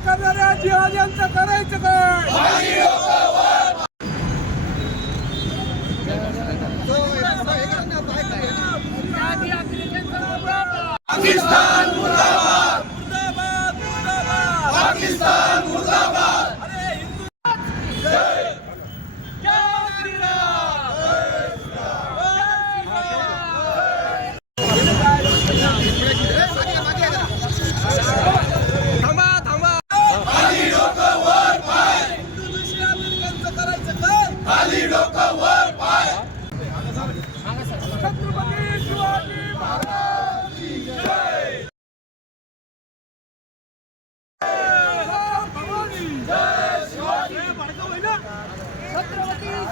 करणाऱ्या जिहाद्यांचं करायचं काय पाकिस्तान मुर्दाबाद! पाकिस्तान मुर्दाबाद!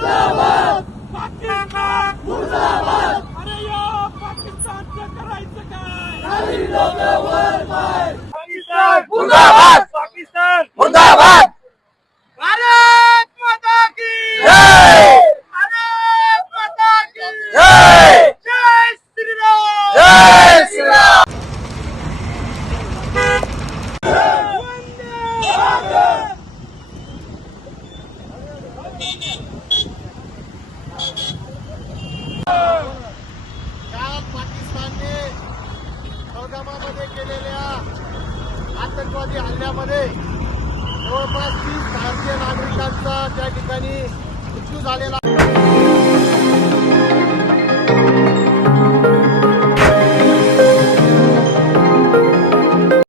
जिंदाबाद आतंकवादी हल्ल्यामध्ये जवळपास तीस भारतीय नागरिकांचा त्या ठिकाणी मृत्यू झालेला आहे.